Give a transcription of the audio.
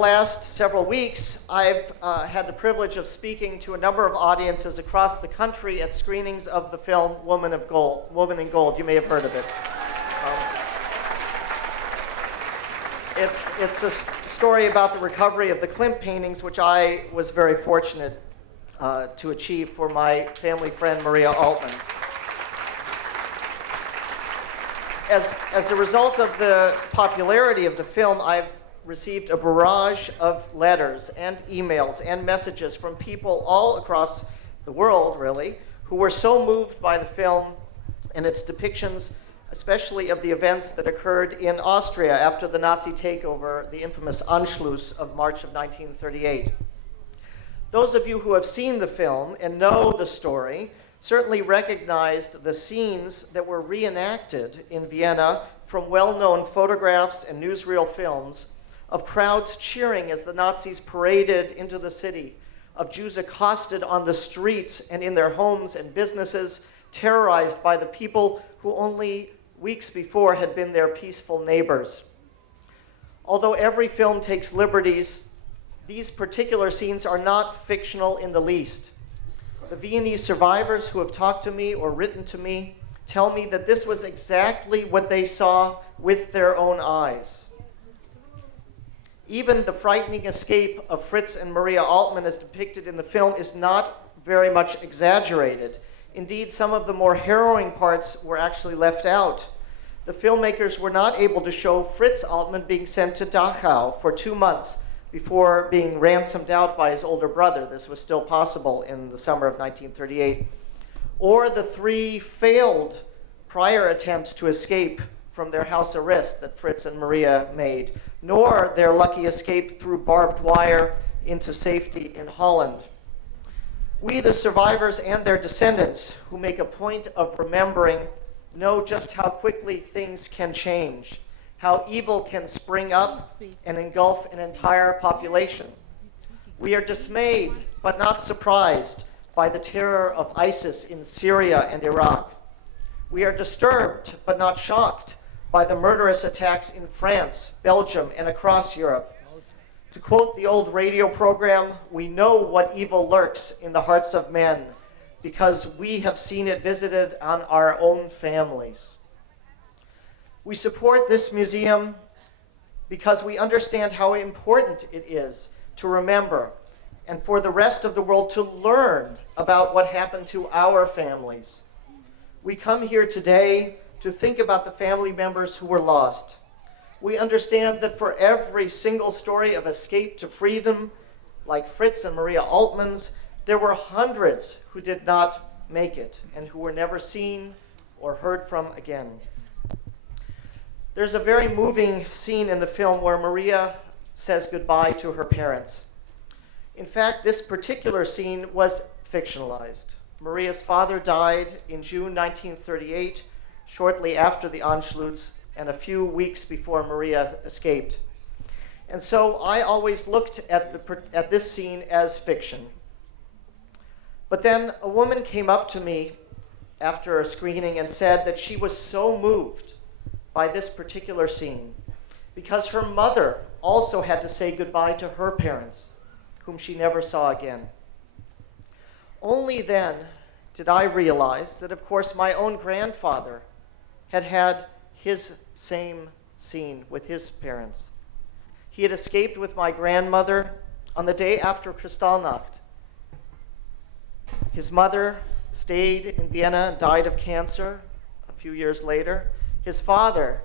Last several weeks, I've had the privilege of speaking to a number of audiences across the country at screenings of the film Woman in Gold. You may have heard of it. It's a story about the recovery of the Klimt paintings, which I was very fortunate to achieve for my family friend Maria Altman. As a result of the popularity of the film, I've received a barrage of letters and emails and messages from people all across the world, really, who were so moved by the film and its depictions, especially of the events that occurred in Austria after the Nazi takeover, the infamous Anschluss of March of 1938. Those of you who have seen the film and know the story certainly recognized the scenes that were reenacted in Vienna from well-known photographs and newsreel films of crowds cheering as the Nazis paraded into the city, of Jews accosted on the streets and in their homes and businesses, terrorized by the people who only weeks before had been their peaceful neighbors. Although every film takes liberties, these particular scenes are not fictional in the least. The Viennese survivors who have talked to me or written to me tell me that this was exactly what they saw with their own eyes. Even the frightening escape of Fritz and Maria Altman as depicted in the film is not very much exaggerated. Indeed, some of the more harrowing parts were actually left out. The filmmakers were not able to show Fritz Altman being sent to Dachau for 2 months before being ransomed out by his older brother. This was still possible in the summer of 1938. Or the 3 failed prior attempts to escape from their house arrest that Fritz and Maria made, nor their lucky escape through barbed wire into safety in Holland. We, the survivors and their descendants, who make a point of remembering, know just how quickly things can change, how evil can spring up and engulf an entire population. We are dismayed, but not surprised, by the terror of ISIS in Syria and Iraq. We are disturbed, but not shocked, by the murderous attacks in France, Belgium, and across Europe. To quote the old radio program, we know what evil lurks in the hearts of men because we have seen it visited on our own families. We support this museum because we understand how important it is to remember and for the rest of the world to learn about what happened to our families. We come here today to think about the family members who were lost. We understand that for every single story of escape to freedom, like Fritz and Maria Altman's, there were hundreds who did not make it and who were never seen or heard from again. There's a very moving scene in the film where Maria says goodbye to her parents. In fact, this particular scene was fictionalized. Maria's father died in June 1938, shortly after the Anschluss and a few weeks before Maria escaped. And so I always looked at this scene as fiction. But then a woman came up to me after a screening and said that she was so moved by this particular scene because her mother also had to say goodbye to her parents, whom she never saw again. Only then did I realize that, of course, my own grandfather had his same scene with his parents. He had escaped with my grandmother on the day after Kristallnacht. His mother stayed in Vienna and died of cancer a few years later. His father